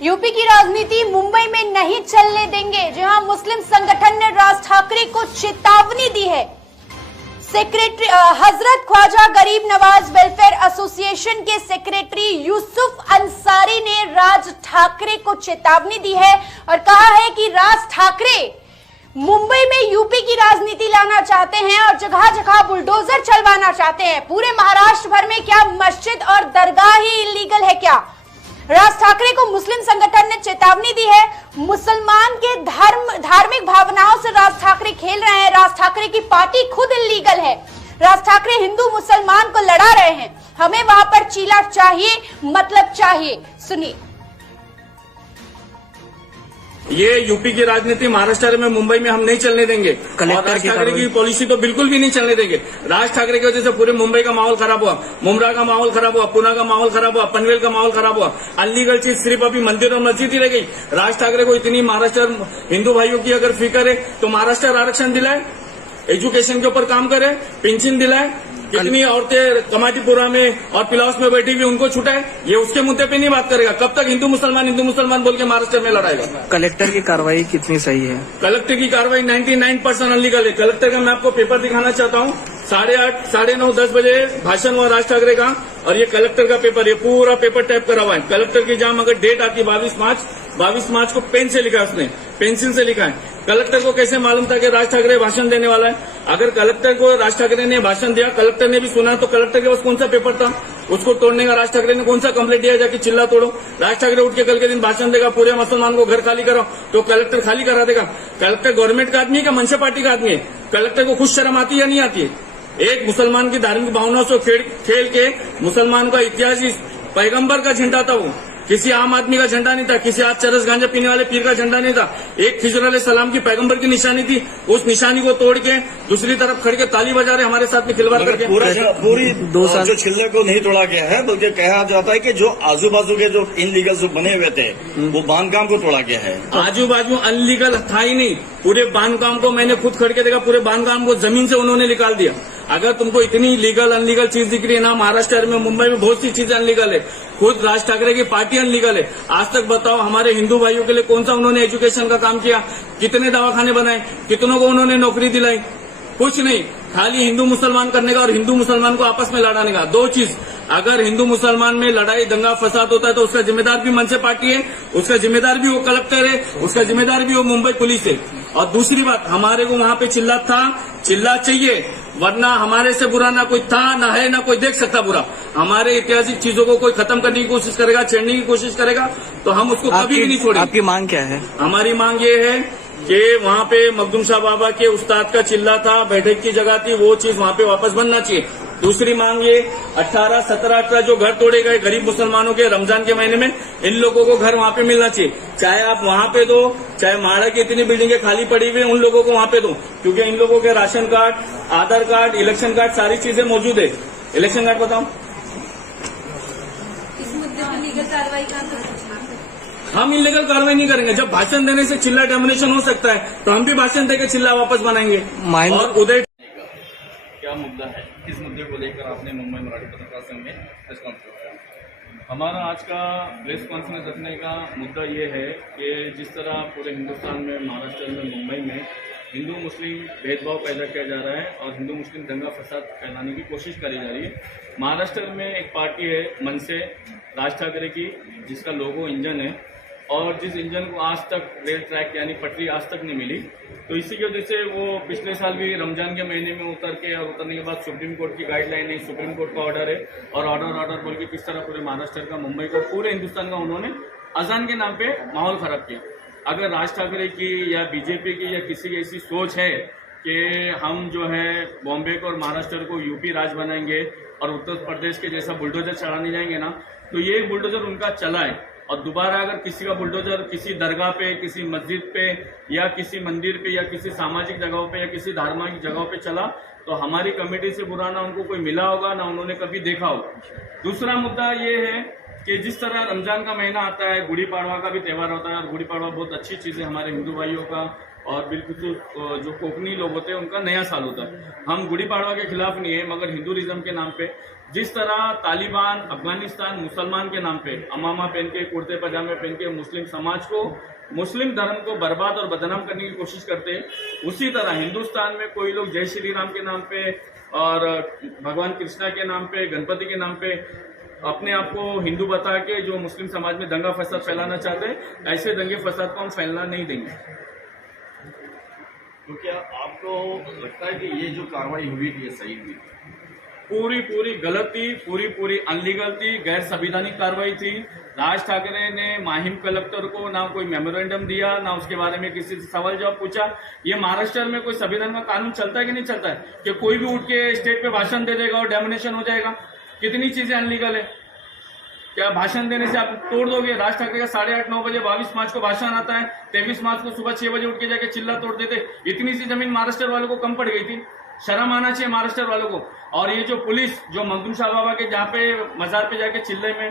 UP की राजनीति मुंबई में नहीं चलने देंगे। जहां मुस्लिम संगठन ने राज ठाकरे को चेतावनी दी है। सेक्रेटरी हजरत ख्वाजा गरीब नवाज वेलफेयर एसोसिएशन के सेक्रेटरी यूसुफ अंसारी ने राज ठाकरे को चेतावनी दी है और कहा है कि राज ठाकरे मुंबई में यूपी की राजनीति लाना चाहते हैं और जगह जगह बुलडोजर चलवाना चाहते हैं। पूरे महाराष्ट्र भर में क्या मस्जिद और दरगाह ही इलीगल है क्या? राज ठाकरे को मुस्लिम संगठन ने चेतावनी दी है। मुसलमान के धार्मिक भावनाओं से राज ठाकरे खेल रहे हैं। राज ठाकरे की पार्टी खुद इलीगल है। राज ठाकरे हिंदू मुसलमान को लड़ा रहे हैं। हमें वहां पर चीला चाहिए, मतलब चाहिए। सुनिए। ये यूपी की राजनीति महाराष्ट्र में, मुंबई में हम नहीं चलने देंगे। और राज ठाकरे की पॉलिसी तो बिल्कुल भी नहीं चलने देंगे। राज ठाकरे की वजह से पूरे मुंबई का माहौल खराब हुआ, मुमरा का माहौल खराब हुआ, पुणे का माहौल खराब हुआ, पनवेल का माहौल खराब हुआ। अनलीगल चीज सिर्फ अभी मंदिर और मस्जिद ही रह गई। राज ठाकरे को इतनी महाराष्ट्र हिंदू भाइयों की अगर फिक्र है तो महाराष्ट्र आरक्षण दिलाए, एजुकेशन के ऊपर काम करे, पेंशन दिलाए। कितनी औरतें कमाटीपुरा में और पिलौस में बैठी हुई उनको छुटाए। ये उसके मुद्दे पे नहीं बात करेगा। कब तक हिंदू मुसलमान बोल के महाराष्ट्र में लड़ाएगा? कलेक्टर की कार्रवाई कितनी सही है? कलेक्टर की कार्रवाई 99% अनलीगल है। कलेक्टर का मैं आपको पेपर दिखाना चाहता हूँ। 8:30, 9:30, 10 बजे भाषण हुआ राज ठाकरे का और ये कलेक्टर का पेपर, ये पूरा पेपर टाइप करा हुआ है। कलेक्टर की जहां अगर डेट आती है 22 मार्च को पेन से लिखा है, उसने पेंसिल से लिखा है। कलेक्टर को कैसे मालूम था कि राज ठाकरे भाषण देने वाला है? अगर कलेक्टर को राज ठाकरे ने भाषण दिया, कलेक्टर ने भी सुना, तो कलेक्टर के पास कौन सा पेपर था उसको तोड़ने का? राज ठाकरे ने कौन सा कंप्लेंट दिया जाके चिल्ला तोड़ो? राज ठाकरे उठ के कल के दिन भाषण देगा, पूरे मुसलमान को घर खाली कराओ, तो कलेक्टर खाली करा देगा? कलेक्टर गवर्नमेंट का आदमी है क्या मनसे पार्टी का आदमी है? कलेक्टर को खुद शर्म आती है या नहीं आती है? एक मुसलमान की धार्मिक भावनाओं से खेल के मुसलमान का इतिहास, पैगंबर का झंडा था वो, किसी आम आदमी का झंडा नहीं था, किसी आज चरस गांजा पीने वाले पीर का झंडा नहीं था। एक खिजर अलैहिस्सलाम की पैगंबर की निशानी थी। उस निशानी को तोड़ के दूसरी तरफ खड़ के ताली बजा रहे हमारे साथ में खिलवाड़ करके। पूरी 2 साल जो छिल्ले को नहीं तोड़ा गया है, बल्कि कहा जाता है कि जो आजू बाजू के जो इनलीगल जो बने हुए थे वो बांधकाम को तोड़ा गया है। आजू बाजू अनलीगल था ही नहीं, पूरे बांधकाम को मैंने खुद खड़ के देखा। पूरे बांधकाम को जमीन से उन्होंने निकाल दिया। अगर तुमको इतनी लीगल अनलीगल चीज दिख रही है ना, महाराष्ट्र में, मुंबई में बहुत सी चीजें अनलीगल है। खुद राज ठाकरे की पार्टी अनलीगल है। आज तक बताओ हमारे हिंदू भाइयों के लिए कौन सा उन्होंने एजुकेशन का काम किया? कितने दवाखाने बनाए? कितनों को उन्होंने नौकरी दिलाई? कुछ नहीं, खाली हिंदू मुसलमान करने का और हिंदू मुसलमान को आपस में लड़ाने का। 2 चीज, अगर हिंदू मुसलमान में लड़ाई दंगा फसाद होता है तो उसका जिम्मेदार भी मनसे पार्टी है, उसका जिम्मेदार भी वो कलेक्टर है, उसका जिम्मेदार भी वो मुंबई पुलिस है। और दूसरी बात, हमारे को वहां पे चिल्ला चाहिए, वरना हमारे से बुरा ना कोई था, ना है, ना कोई देख सकता बुरा। हमारे ऐतिहासिक चीजों को कोई खत्म करने की कोशिश करेगा, छेड़ने की कोशिश करेगा, तो हम उसको कभी भी नहीं छोड़ेंगे। आपकी मांग क्या है? हमारी मांग ये है कि वहां पे मखदूम शाह बाबा के उस्ताद का चिल्ला था, बैठक की जगह थी, वो चीज वहां पे वापस बनना चाहिए। दूसरी मांग ये 18, 17, 18 जो घर तोड़े गए गरीब मुसलमानों के रमजान के महीने में, इन लोगों को घर वहां पे मिलना चाहिए। चाहे आप वहां पे दो, चाहे माड़ा की इतनी बिल्डिंगें खाली पड़ी हुई, उन लोगों को वहां पे दो, क्योंकि इन लोगों के राशन कार्ड, आधार कार्ड, इलेक्शन कार्ड, सारी चीजें मौजूद है। इलेक्शन कार्ड बताओ। इस मुद्दे पर लीगल कार्रवाई का हम इलीगल कार्रवाई नहीं करेंगे। जब भाषण देने से चिल्ला डोमिनेशन हो सकता है तो हम भी भाषण देकर चिल्ला वापस बनाएंगे। और उदय क्या मुद्दा है, किस मुद्दे को लेकर आपने मुंबई मराठी पत्रकार संघ में प्रेस कॉन्फ्रेंस किया? हमारा आज का प्रेस कॉन्फ्रेंस रखने का मुद्दा ये है कि जिस तरह पूरे हिंदुस्तान में, महाराष्ट्र में, मुंबई में हिंदू मुस्लिम भेदभाव पैदा किया जा रहा है और हिंदू मुस्लिम दंगा फसाद फैलाने की कोशिश करी जा रही है। महाराष्ट्र में एक पार्टी है मनसे, राज ठाकरे की, जिसका लोगो इंजन है, और जिस इंजन को आज तक रेल ट्रैक यानी पटरी आज तक नहीं मिली, तो इसी की वजह से वो पिछले साल भी रमजान के महीने में उतरने के बाद सुप्रीम कोर्ट की गाइडलाइन है, सुप्रीम कोर्ट का ऑर्डर है, और ऑर्डर बोल के किस तरह पूरे महाराष्ट्र का, मुंबई का, पूरे हिंदुस्तान का उन्होंने अजान के नाम पे माहौल खराब किया। अगर राज ठाकरे की या बीजेपी की या किसी की ऐसी सोच है कि हम जो है बॉम्बे को और महाराष्ट्र को यूपी राज बनाएंगे और उत्तर प्रदेश के जैसा बुलडोजर चढ़ाने जाएंगे ना, तो ये बुलडोजर उनका चला है। और दोबारा अगर किसी का बुलडोजर किसी दरगाह पे, किसी मस्जिद पे, या किसी मंदिर पे, या किसी सामाजिक जगहों पे, या किसी धार्मिक जगहों पे चला, तो हमारी कमेटी से बुरा ना उनको कोई मिला होगा, ना उन्होंने कभी देखा होगा। दूसरा मुद्दा ये है कि जिस तरह रमजान का महीना आता है, गुड़ी पाड़वा का भी त्यौहार होता है, और गुड़ी पाड़वा बहुत अच्छी चीज़ है हमारे हिंदू भाइयों का, और बिलखुसूस जो कोकनी लोग होते हैं उनका नया साल होता है। हम गुड़ी पाड़वा के खिलाफ नहीं है, मगर हिंदुइज्म के नाम पे जिस तरह तालिबान अफगानिस्तान मुसलमान के नाम पे अमामा पहन के कुर्ते पजामे पहन के मुस्लिम समाज को मुस्लिम धर्म को बर्बाद और बदनाम करने की कोशिश करते हैं, उसी तरह हिंदुस्तान में कोई लोग जय श्री राम के नाम पे और भगवान कृष्णा के नाम पे गणपति के नाम पे अपने आप को हिंदू बता के जो मुस्लिम समाज में दंगा फसाद फैलाना चाहते हैं, ऐसे दंगे फसाद को हम फैलना नहीं देंगे। तो क्या आपको लगता है कि ये जो कार्रवाई हुई थी ये सही हुई? पूरी गलत थी, पूरी अनलीगल थी, गैर संवैधानिक कार्रवाई थी। राज ठाकरे ने माहिम कलेक्टर को ना कोई मेमोरेंडम दिया, ना उसके बारे में किसी से सवाल जवाब पूछा। ये महाराष्ट्र में कोई संविधान का कानून चलता है कि नहीं चलता है कि कोई भी उठ के स्टेज पे भाषण दे देगा और डैमिनेशन हो जाएगा? कितनी चीजें अनलीगल है। क्या भाषण देने से आप तोड़ दोगे? राज ठाकरे का 8:30-9 बजे 22 मार्च को भाषण आता है, 23 मार्च को सुबह 6 बजे उठ के जाके चिल्ला तोड़ देते। इतनी सी जमीन महाराष्ट्र वालों को कम पड़ गई थी। शर्म आना चाहिए महाराष्ट्र वालों को। और ये जो पुलिस जो मखदूम शाह बाबा के जहाँ पे मजार पे जाके चिल्ले में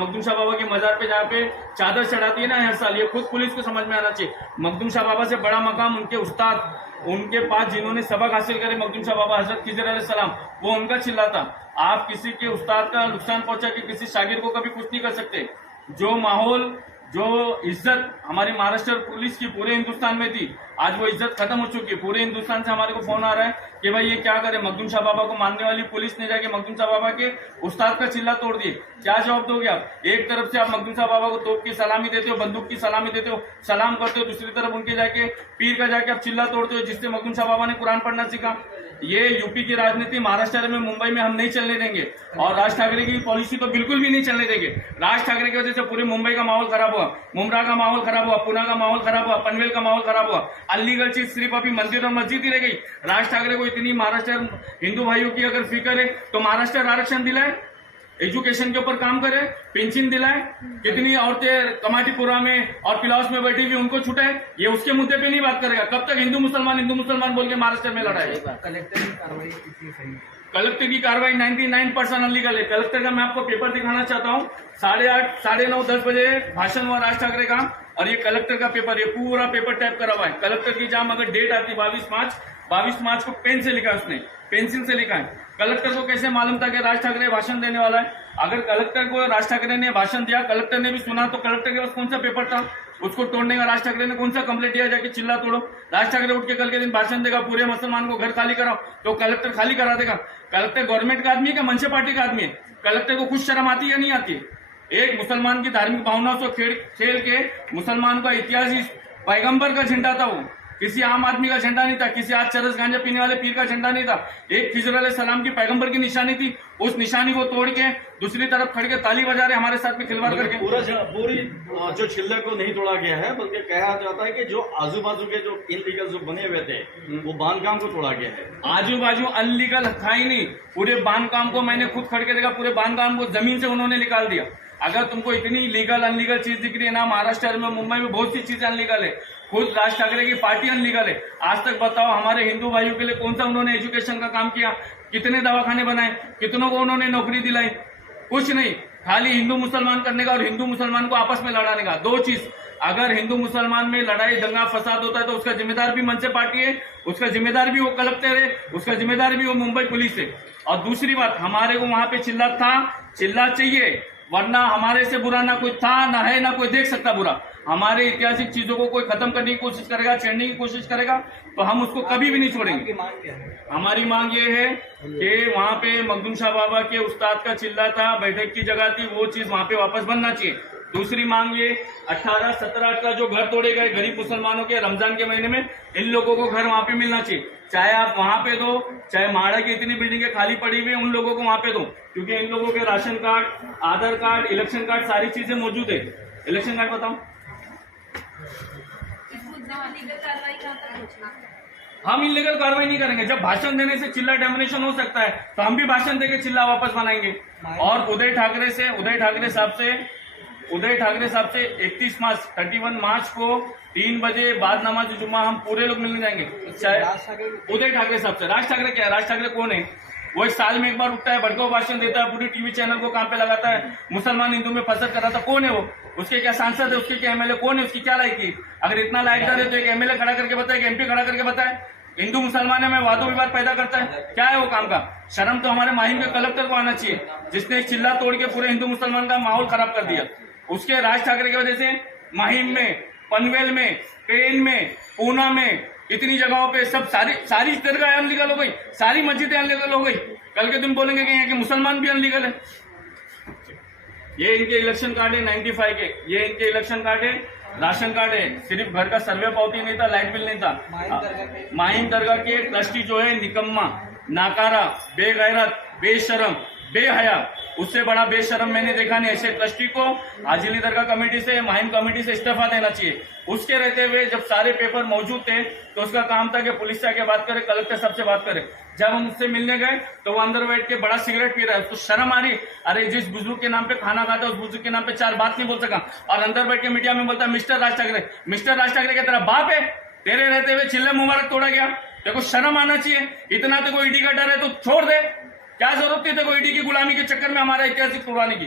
मखदूम शाह बाबा के मजार पे जहाँ पे चादर चढ़ाती है ना हर साल, ये खुद पुलिस को समझ में आना चाहिए। मखदूम शाह बाबा से बड़ा मकाम उनके उस्ताद, उनके पास जिन्होंने सबक हासिल करे मखदूम शाह बाबा हजरत खिजर अलैहिस्सलाम, वो उनका चिल्लाता। आप किसी के उस्ताद का नुकसान पहुंचा के किसी शागिर को कभी कुछ नहीं कर सकते। जो माहौल जो इज्जत हमारी महाराष्ट्र पुलिस की पूरे हिंदुस्तान में थी, आज वो इज्जत खत्म हो चुकी है। पूरे हिंदुस्तान से हमारे को फोन आ रहा है कि भाई ये क्या करे, मखदूम शाह बाबा को मानने वाली पुलिस ने जाके मखदूम शाह बाबा के उस्ताद का चिल्ला तोड़ दिए। क्या जवाब दोगे आप? एक तरफ से आप मखदूम शाह बाबा को तोप की सलामी देते हो, बंदूक की सलामी देते हो, सलाम करते हो, दूसरी तरफ उनके जाके पीर का जाके आप चिल्ला तोड़ते हो, जिससे मखदूम शाह बाबा ने कुरान पढ़ना सीखा। ये यूपी की राजनीति महाराष्ट्र में मुंबई में हम नहीं चलने देंगे, और राज ठाकरे की पॉलिसी तो बिल्कुल भी नहीं चलने देंगे। राज ठाकरे की वजह से पूरे मुंबई का माहौल खराब हुआ, मुमरा का माहौल खराब हुआ, पुणे का माहौल खराब हुआ, पनवेल का माहौल खराब हुआ। अलीगढ़ चीज सिर्फ अभी मंदिर और मस्जिद ही रह गई। राज ठाकरे को इतनी महाराष्ट्र हिंदू भाइयों की अगर फिक्र है तो महाराष्ट्र आरक्षण दिलाए, एजुकेशन के ऊपर काम करे, पेंशन दिलाए। कितनी औरतें कमाटीपुरा में और पिलाउस में बैठी हुई उनको छुटाए, ये उसके मुद्दे पे नहीं बात करेगा। कब तक हिंदू मुसलमान बोल के महाराष्ट्र में लड़ाई? कलेक्टर की कार्रवाई कितनी सही है? कलेक्टर की कार्रवाई 99% अनलीगल है। कलेक्टर का मैं आपको पेपर दिखाना चाहता हूँ। 8:30, 9:30, 10 बजे भाषण हुआ राज ठाकरे का, और ये कलेक्टर का पेपर, ये पूरा पेपर टाइप करा हुआ है। कलेक्टर की जहां अगर डेट आती 22 मार्च को पेन से लिखा है, उसने पेंसिल से लिखा है। कलेक्टर को कैसे मालूम था कि राज ठाकरे भाषण देने वाला है? अगर कलेक्टर को राज ठाकरे ने भाषण दिया, कलेक्टर ने भी सुना, तो कलेक्टर के पास कौन सा पेपर था उसको तोड़ने का? राज ठाकरे ने कौन सा कंप्लेंट दिया जाके चिल्ला तोड़ो? राज ठाकरे उठ के कल के दिन भाषण देगा, पूरे मुसलमान को घर खाली कराओ, तो कलेक्टर खाली करा देगा? कलेक्टर गवर्नमेंट का आदमी है क्या मनसे पार्टी का आदमी है? कलेक्टर को कुछ शर्म आती है या नहीं आती है? एक मुसलमान की धार्मिक भावनाओं से खेल के मुसलमान का इतिहास, पैगंबर का झंडा था वो, किसी आम आदमी का झंडा नहीं था, किसी आज चरस गांजा पीने वाले पीर का झंडा नहीं था। एक खिजर अलैहिस्सलाम की पैगंबर की निशानी थी, उस निशानी को तोड़ के दूसरी तरफ खड़ के ताली बजा रहे हमारे साथ में खिलवाड़ करके। पूरी जो छिल्ले को नहीं तोड़ा गया है, बल्कि कहा जाता है कि जो आजू बाजू के जो इनलीगल जो बने हुए थे वो बांधकाम को तोड़ा गया है। आजू बाजू अनलीगल था ही नहीं, पूरे बांधकाम को मैंने खुद खड़ के देखा, पूरे बांधकाम को जमीन से उन्होंने निकाल दिया। अगर तुमको इतनी लीगल अनलीगल चीज दिख रही है ना, महाराष्ट्र में मुंबई में बहुत सी चीजें अनलीगल है। खुद राज ठाकरे की पार्टी अनलीगल है। आज तक बताओ हमारे हिंदू भाइयों के लिए कौन सा उन्होंने एजुकेशन का काम किया? कितने दवाखाने बनाए? कितनों को उन्होंने नौकरी दिलाई? कुछ नहीं, खाली हिंदू मुसलमान करने का और हिंदू मुसलमान को आपस में लड़ाने का। दो चीज, अगर हिंदू मुसलमान में लड़ाई दंगा फसाद होता है तो उसका जिम्मेदार भी मनसे पार्टी है, उसका जिम्मेदार भी वो कलेक्टर है, उसका जिम्मेदार भी वो मुंबई पुलिस है। और दूसरी बात, हमारे को वहां पे चिल्ला था, चिल्ला चाहिए, वरना हमारे से बुरा ना कोई था, ना है, ना कोई देख सकता बुरा। हमारे ऐतिहासिक चीजों को कोई खत्म करने की कोशिश करेगा, छेड़ने की कोशिश करेगा, तो हम उसको कभी भी नहीं छोड़ेंगे। हमारी मांग ये है कि वहाँ पे मखदूम शाह बाबा के उस्ताद का चिल्ला था, बैठक की जगह थी, वो चीज वहाँ पे वापस बनना चाहिए। दूसरी मांग ये 18, 17 का जो घर तोड़े गए गरीब मुसलमानों के रमजान के महीने में, इन लोगों को घर वहाँ पे मिलना चाहिए। चाहे आप वहाँ पे दो, चाहे माड़ा की इतनी बिल्डिंगें खाली पड़ी हुई है उन लोगों को वहाँ पे दो, क्योंकि इन लोगों के राशन कार्ड, आधार कार्ड, इलेक्शन कार्ड, सारी चीजें मौजूद है। इलेक्शन कार्ड बताओ। हम इलीगल कार्रवाई नहीं करेंगे। जब भाषण देने से चिल्ला डैमिनेशन हो सकता है तो हम भी भाषण देके चिल्ला वापस बनाएंगे। और उदय ठाकरे साहब से 31 मार्च को 3 बजे बाद नमाज जुम्मा हम पूरे लोग मिलने जाएंगे। चाहे उदय ठाकरे साहब से, राज ठाकरे क्या है? राज ठाकरे कौन है? वो एक साल में एक बार उठता है, भड़काऊ भाषण देता है, पूरी टीवी चैनल को काम पे लगाता है, मुसलमान हिंदू में फसद कर रहा था। कौन है वो? उसके क्या सांसद है? उसके क्या एमएलए? कौन है? उसकी क्या लायकी? अगर इतना लायकदार है तो एक एमएलए खड़ा करके बताए, एक एमपी खड़ा करके बताए। हिंदू मुसलमान में वादो विवाद पैदा करता है, क्या है वो काम का? शर्म तो हमारे माहिम के कलेक्टर को आना चाहिए, जिसने एक चिल्ला तोड़ के पूरे हिंदू मुसलमान का माहौल खराब कर दिया। उसके राज ठाकरे की वजह से माहिम में, पनवेल में, पेन में, पूना में, इतनी जगहों पे सब सारी दरगाह अनलीगल हो गई, सारी मस्जिदें अनलीगल हो गई। कल के दिन बोलेंगे कि यहाँ के मुसलमान भी अनलीगल है। ये इनके इलेक्शन कार्ड है 95 के, ये इनके इलेक्शन कार्ड है, राशन कार्ड है। सिर्फ घर का सर्वे पावती नहीं था, लाइट बिल नहीं था। माहिम दरगाह के ट्रस्टी जो है निकम्मा, नाकारा, बेगैरत, बेशरम, बेहया, उससे बड़ा बेशरम मैंने देखा नहीं। ऐसे ट्रस्टी को हाजिली दरगाह कमेटी से, माहिम कमेटी से इस्तीफा देना चाहिए। उसके रहते हुए जब सारे पेपर मौजूद थे तो उसका काम था कि पुलिस से आके बात करे, कलेक्टर साहब से बात करे। जब हम उससे मिलने गए तो वो अंदर बैठ के बड़ा सिगरेट पी रहा है, उसको शर्म आ रही। अरे जिस बुजुर्ग के नाम पे खाना खाता है उस बुजुर्ग के नाम पे 4 बात नहीं बोल सका, और अंदर बैठ के मीडिया में बोलता है मिस्टर राज ठाकरे। मिस्टर राज ठाकरे क्या तेरा बाप है? तेरे रहते हुए चिल्ले मुबारक तोड़ा गया। देखो शर्म आना चाहिए। इतना तो कोई ईडी का डर है तो छोड़ दे, क्या जरूरत थी देखो ईडी की गुलामी के चक्कर में हमारा ऐतिहासिक तोड़वाने की।